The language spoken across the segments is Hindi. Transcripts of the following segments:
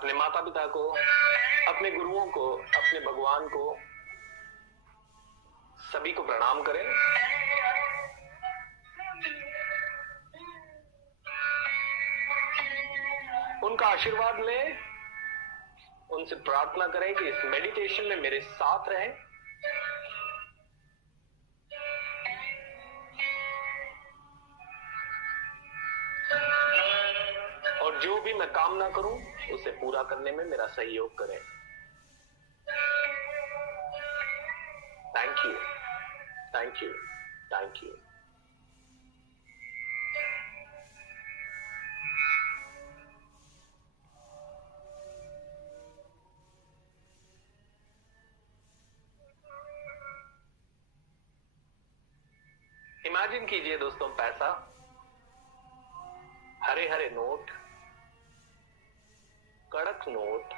अपने माता पिता को, अपने गुरुओं को, अपने भगवान को, सभी को प्रणाम करें। उनका आशीर्वाद लें, उनसे प्रार्थना करें कि इस मेडिटेशन में मेरे साथ रहें। और जो भी मैं कामना करूं उसे पूरा करने में मेरा सहयोग करें। Thank you, thank you, thank you. Imagine कीजिए दोस्तों, पैसा, हरे हरे नोट, कड़क नोट,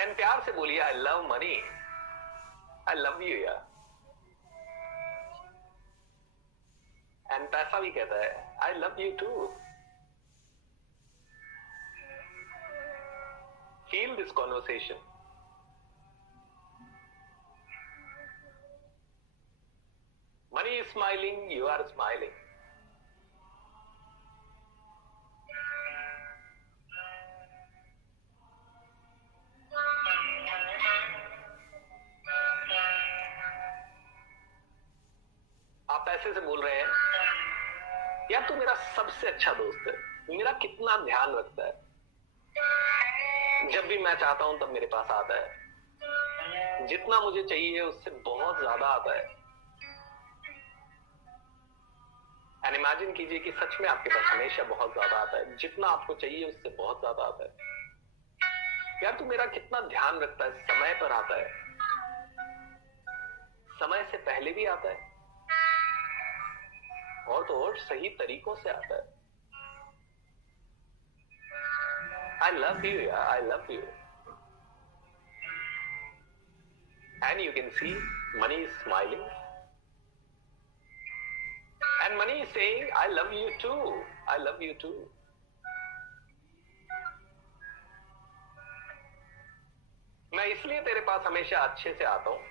एंड प्यार से बोलिए I love money, I love you यार। एंड पैसा भी कहता है I love you too. Feel this conversation. Money is smiling, you are smiling. आप ऐसे से बोल रहे हैं, यार तू मेरा सबसे अच्छा दोस्त है, मेरा कितना ध्यान रखता है, जब भी मैं चाहता हूं तब मेरे पास आता है, जितना मुझे चाहिए उससे बहुत ज्यादा आता है। एंड इमेजिन कीजिए कि सच में आपके पास हमेशा बहुत ज्यादा आता है, जितना आपको चाहिए उससे बहुत ज्यादा आता है। यार तू मेरा कितना ध्यान रखता है, समय पर आता है, समय से पहले भी आता है, और तो और सही तरीकों से आता है। I love you, yeah, I love you. And you can see money is smiling. And money is saying, I love you too. I love you too. मैं इसलिए तेरे पास हमेशा अच्छे से आता हूं,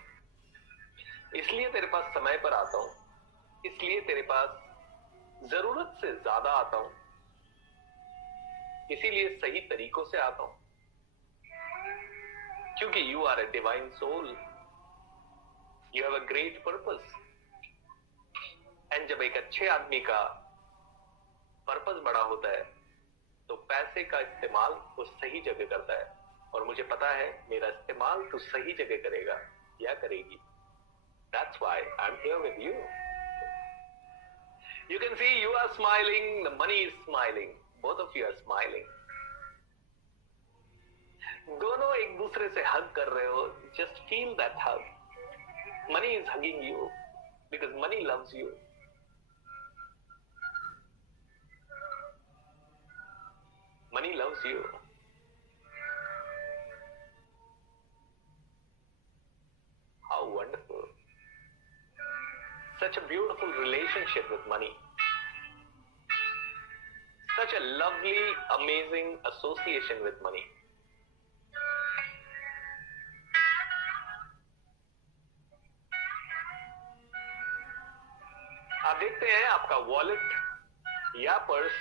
इसलिए तेरे पास समय पर आता हूं, इसलिए तेरे पास जरूरत से ज्यादा आता हूं, इसीलिए सही तरीकों से आता हूं, क्योंकि you are a divine soul, you have a great purpose. And जब एक अच्छे आदमी का पर्पस बड़ा होता है तो पैसे का इस्तेमाल वो सही जगह करता है, और मुझे पता है मेरा इस्तेमाल तो सही जगह करेगा या करेगी। That's why I'm here with you. You can see you are smiling, the money is smiling. Both of you are smiling. दोनों एक दूसरे से हग कर रहे हो. Just feel that hug. Money is hugging you because money loves you. Money loves you. How wonderful. Such a beautiful relationship with money. Such a lovely, amazing association with money. आप देखते हैं आपका वॉलेट या पर्स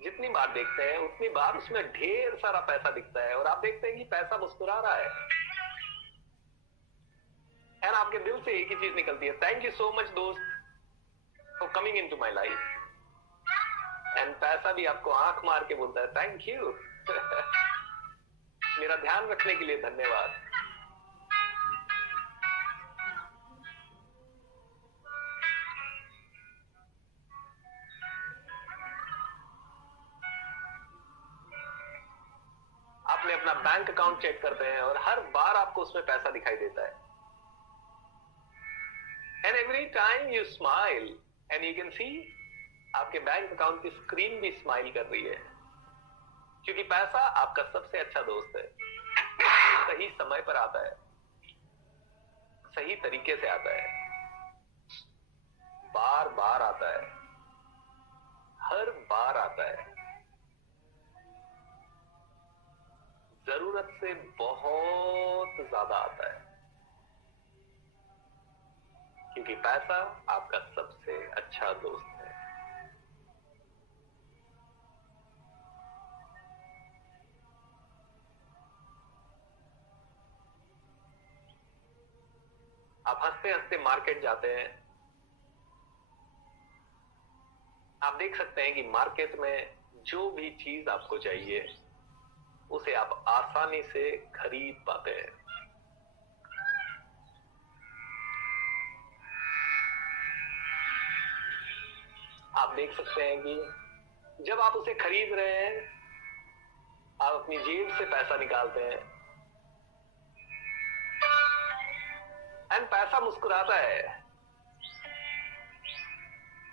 जितनी बार देखते हैं उतनी बार उसमें ढेर सारा पैसा दिखता है, और आप देखते हैं कि पैसा मुस्कुरा रहा है, और आपके दिल से एक ही चीज निकलती है, थैंक यू सो मच दोस्त for coming into my life. And पैसा भी आपको आंख मार के बोलता है थैंक यू मेरा ध्यान रखने के लिए धन्यवाद। आपने अपना बैंक अकाउंट चेक करते हैं और हर बार आपको उसमें पैसा दिखाई देता है, and every time you smile and you can see आपके बैंक अकाउंट की स्क्रीन भी स्माइल कर रही है, क्योंकि पैसा आपका सबसे अच्छा दोस्त है। सही समय पर आता है, सही तरीके से आता है। बार बार आता है, हर बार आता है, जरूरत से बहुत ज्यादा आता है, क्योंकि पैसा आपका सबसे अच्छा दोस्त है। आप हंसते हंसते मार्केट जाते हैं, आप देख सकते हैं कि मार्केट में जो भी चीज आपको चाहिए उसे आप आसानी से खरीद पाते हैं। आप देख सकते हैं कि जब आप उसे खरीद रहे हैं, आप अपनी जेब से पैसा निकालते हैं एंड पैसा मुस्कुराता है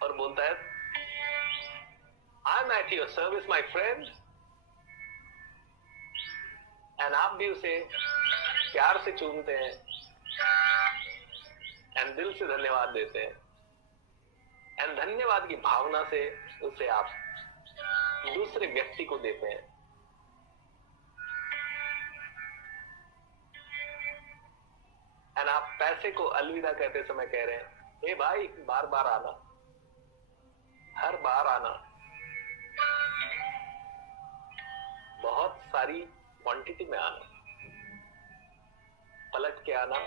और बोलता है, I am at your service my friend. And आप भी उसे प्यार से चूमते हैं एंड दिल से धन्यवाद देते हैं एंड धन्यवाद की भावना से उसे आप दूसरे व्यक्ति को देते हैं। एंड आप पैसे को अलविदा कहते समय कह रहे हैं, ए भाई बार बार आना, हर बार आना, बहुत सारी क्वांटिटी में आना, पलट के आना,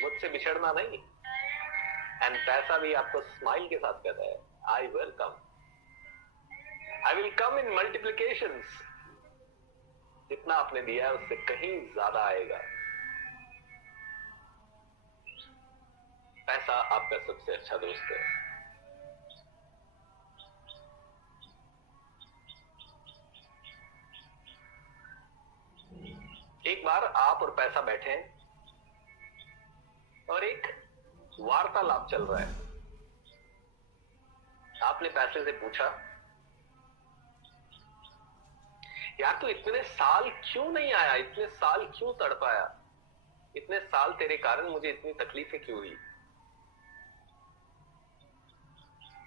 मुझसे बिछड़ना नहीं। एंड पैसा भी आपको स्माइल के साथ कहता है, I will come, I will come in multiplications. जितना आपने दिया है उससे कहीं ज्यादा आएगा। पैसा आपका सबसे अच्छा दोस्त है। एक बार आप और पैसा बैठे हैं और एक वार्तालाप चल रहा है। आपने पैसे से पूछा, यार तू इतने साल क्यों नहीं आया, इतने साल क्यों तड़पाया, इतने साल तेरे कारण मुझे इतनी तकलीफें क्यों हुई?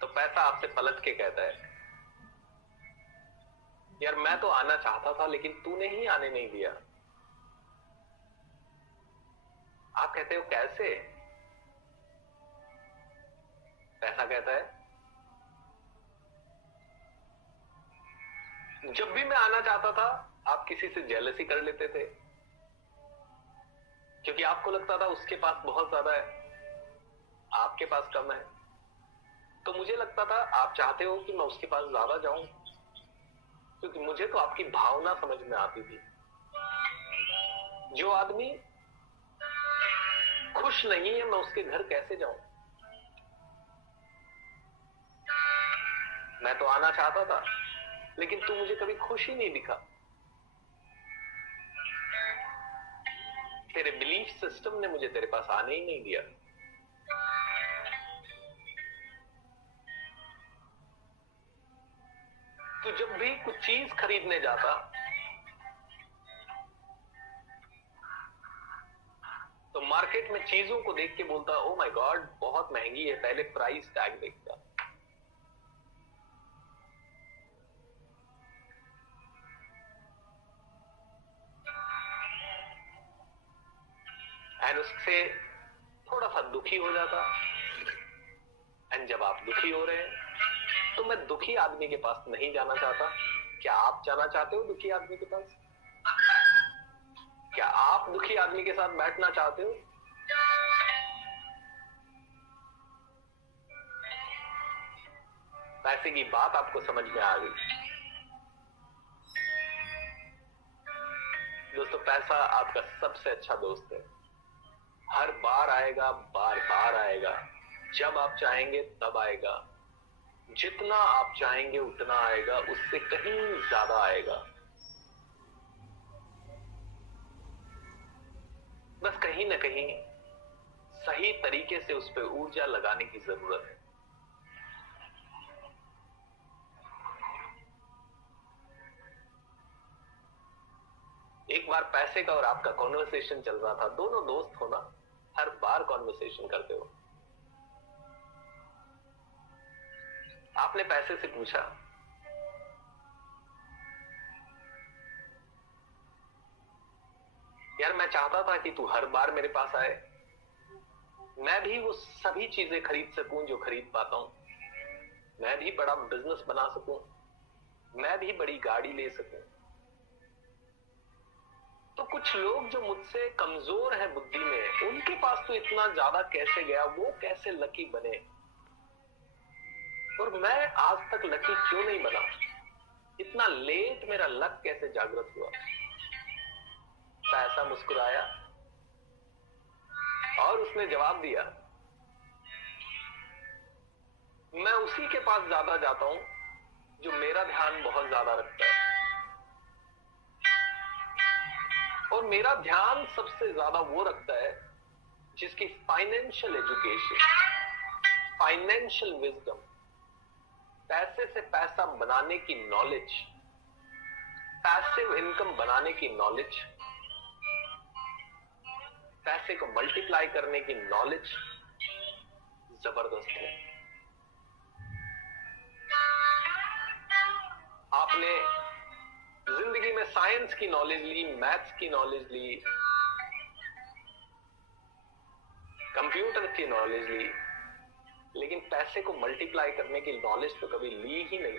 तो पैसा आपसे पलट के कहता है, यार मैं तो आना चाहता था लेकिन तूने ही आने नहीं दिया। आप कहते हो कैसे? पैसा कहता है, जब भी मैं आना चाहता था आप किसी से जेलसी कर लेते थे, क्योंकि आपको लगता था उसके पास बहुत ज्यादा है, आपके पास कम है। तो मुझे लगता था आप चाहते हो कि मैं उसके पास ज्यादा जाऊं, क्योंकि मुझे तो आपकी भावना समझ में आती थी। जो आदमी खुश नहीं है मैं उसके घर कैसे जाऊं? मैं तो आना चाहता था लेकिन तू मुझे कभी खुश ही नहीं दिखा। तेरे बिलीफ सिस्टम ने मुझे तेरे पास आने ही नहीं दिया। तू जब भी कुछ चीज खरीदने जाता तो मार्केट में चीजों को देख के बोलता, ओ माय गॉड बहुत महंगी है, पहले प्राइस टैग देखता। एंड उससे थोड़ा सा दुखी हो जाता। एंड जब आप दुखी हो रहे हैं तो मैं दुखी आदमी के पास नहीं जाना चाहता। क्या आप जाना चाहते हो दुखी आदमी के पास? क्या आप दुखी आदमी के साथ बैठना चाहते हो? पैसे की बात आपको समझ में आ गई। दोस्तों पैसा आपका सबसे अच्छा दोस्त है। हर बार आएगा, बार बार आएगा, जब आप चाहेंगे तब आएगा, जितना आप चाहेंगे उतना आएगा, उससे कहीं ज्यादा आएगा। बस कहीं ना कहीं सही तरीके से उस पर ऊर्जा लगाने की जरूरत है। एक बार पैसे का और आपका कॉन्वर्सेशन चल रहा था, दोनों दोस्त हो ना, हर बार कॉन्वर्सेशन करते हो। आपने पैसे से पूछा, यार मैं चाहता था कि तू हर बार मेरे पास आए, मैं भी वो सभी चीजें खरीद सकूं जो खरीद पाता हूं, मैं भी बड़ा बिजनेस बना सकूं, मैं भी बड़ी गाड़ी ले सकूं। तो कुछ लोग जो मुझसे कमजोर है बुद्धि में, उनके पास तो इतना ज्यादा कैसे गया, वो कैसे लकी बने, और मैं आज तक लकी क्यों नहीं बना, इतना लेट मेरा लक कैसे जागृत हुआ। पैसा मुस्कुराया और उसने जवाब दिया, मैं उसी के पास ज्यादा जाता हूं जो मेरा ध्यान बहुत ज्यादा रखता है, और मेरा ध्यान सबसे ज्यादा वो रखता है जिसकी फाइनेंशियल एजुकेशन, फाइनेंशियल विजडम, पैसे से पैसा बनाने की नॉलेज, पैसिव इनकम बनाने की नॉलेज, पैसे को मल्टीप्लाई करने की नॉलेज जबरदस्त है। आपने जिंदगी में साइंस की नॉलेज ली, मैथ्स की नॉलेज ली, कंप्यूटर की नॉलेज ली, लेकिन पैसे को मल्टीप्लाई करने की नॉलेज तो कभी ली ही नहीं।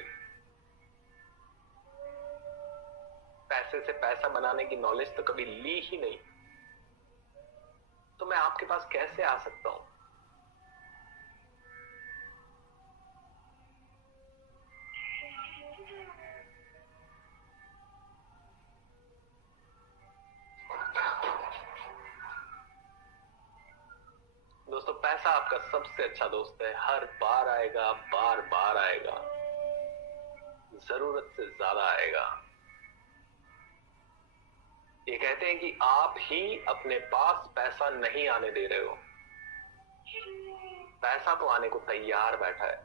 पैसे से पैसा बनाने की नॉलेज तो कभी ली ही नहीं। तो मैं आपके पास कैसे आ सकता हूं? दोस्तों, पैसा आपका सबसे अच्छा दोस्त है, हर बार आएगा, बार बार आएगा, जरूरत से ज्यादा आएगा। ये कहते हैं कि आप ही अपने पास पैसा नहीं आने दे रहे हो, पैसा तो आने को तैयार बैठा है,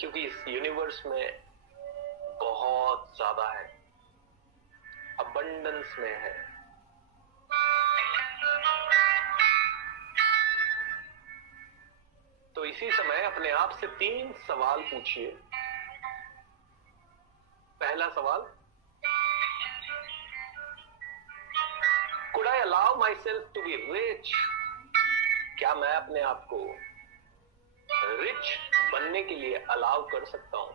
क्योंकि इस यूनिवर्स में बहुत ज्यादा है, अबंडेंस में है। तो इसी समय अपने आप से 3 सवाल पूछिए। पहला सवाल, Could I allow myself to be rich? क्या मैं अपने आप को रिच बनने के लिए अलाउ कर सकता हूं?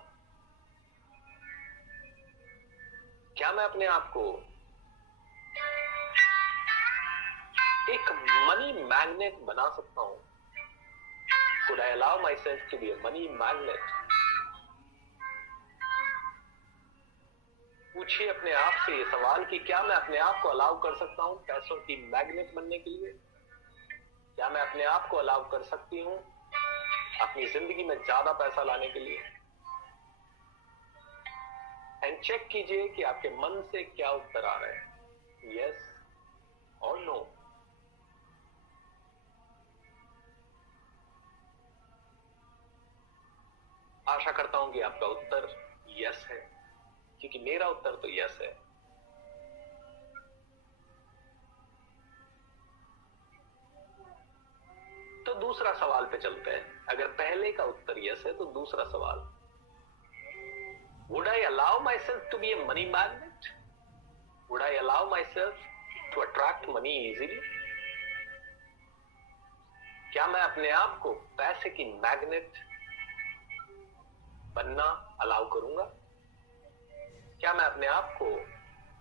क्या मैं अपने आप को एक मनी मैग्नेट बना सकता हूं? Could I allow myself to be a money magnet? पूछिए अपने आप से ये सवाल कि क्या मैं अपने आप को अलाउ कर सकता हूं पैसों की मैग्नेट बनने के लिए? क्या मैं अपने आप को अलाउ कर सकती हूं अपनी जिंदगी में ज्यादा पैसा लाने के लिए? एंड चेक कीजिए कि आपके मन से क्या उत्तर आ रहे हैं, यस और नो। आशा करता हूं कि आपका उत्तर यस है, क्योंकि मेरा उत्तर तो यस है। तो दूसरा सवाल पे चलते हैं। अगर पहले का उत्तर यस है तो दूसरा सवाल, Would I allow myself to be a money magnet? Would I allow myself to attract money easily? क्या मैं अपने आप को पैसे की मैग्नेट बनना अलाउ करूंगा? क्या मैं अपने आप को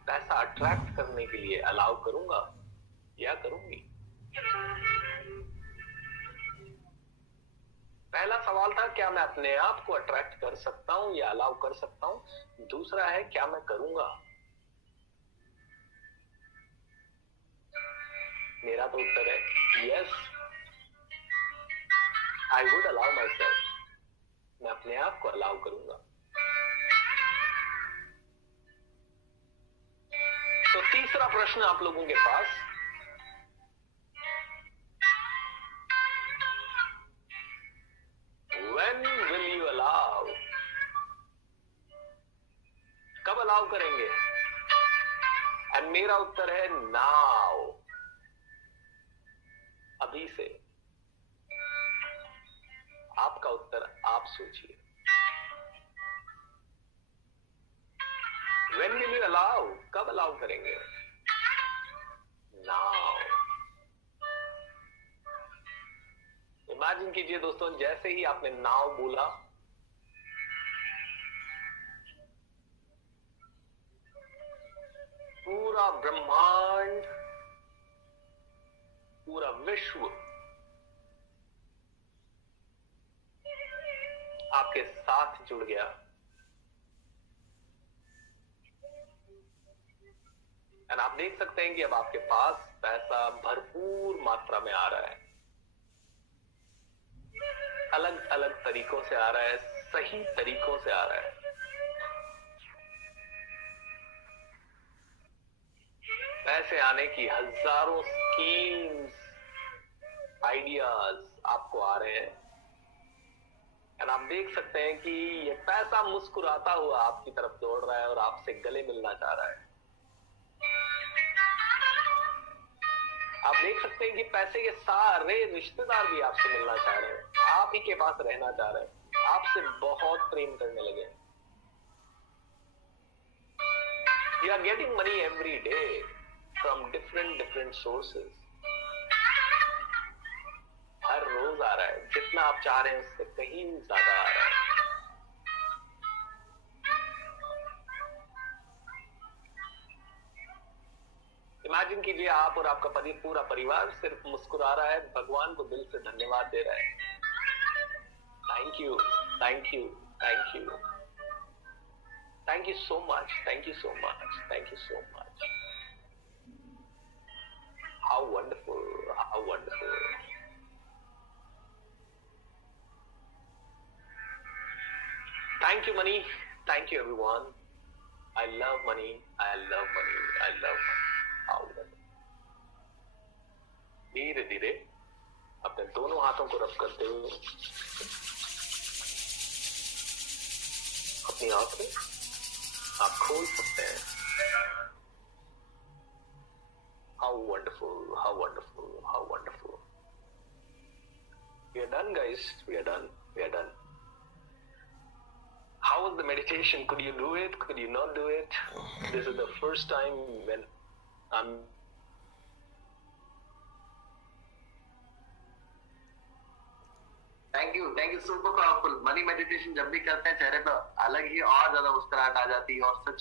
पैसा अट्रैक्ट करने के लिए अलाउ करूंगा या करूंगी? पहला सवाल था क्या मैं अपने आप को अट्रैक्ट कर सकता हूं या अलाउ कर सकता हूं। दूसरा है क्या मैं करूंगा। मेरा तो उत्तर है yes, I would allow my self. मैं अपने आप को अलाउ करूंगा। तो तीसरा प्रश्न आप लोगों के पास, When will you allow? कब अलाउ करेंगे? एंड मेरा उत्तर है नाउ, अभी से। आपका उत्तर आप सोचिए। When will you allow? कब allow करेंगे? Now. Imagine कीजिए दोस्तों, जैसे ही आपने नाव बोला, पूरा ब्रह्मांड, पूरा विश्व आपके साथ जुड़ गया। और आप देख सकते हैं कि अब आपके पास पैसा भरपूर मात्रा में आ रहा है, अलग अलग तरीकों से आ रहा है, सही तरीकों से आ रहा है। पैसे आने की हजारों स्कीम्स, आइडियाज आपको आ रहे हैं। और आप देख सकते हैं कि ये पैसा मुस्कुराता हुआ आपकी तरफ दौड़ रहा है और आपसे गले मिलना चाह रहा है। आप देख सकते हैं कि पैसे के सारे रिश्तेदार भी आपसे मिलना चाह रहे हैं, आप ही के पास रहना चाह रहे हैं, आपसे बहुत प्रेम करने लगे। You are getting money every day from different sources. हर रोज आ रहा है, जितना आप चाह रहे हैं उससे कहीं ज्यादा आ रहा है। इमेजिन कीजिए आप और आपका पूरा परिवार सिर्फ मुस्कुरा रहा है, भगवान को दिल से धन्यवाद दे रहा है। Thank you, thank you, thank you, thank you so much, thank you so much, thank you so much. How wonderful, how wonderful. Thank you, money. Thank you, everyone. I love money. I love money. I love money. How wonderful. धीरे धीरे अपने दोनों हाथों को रब करते हुए अपनी आंखें आप खोल सकते हैं। How wonderful. How wonderful. How wonderful. We are done, guys. We are done. We are done. How was the meditation? Could you do it? Could you not do it? This is the first time when I'm... thank you, super powerful. Money meditation जब भी करते हैं चेहरे पर अलग ही और ज्यादा मुस्कुराहट आ जाती है और सच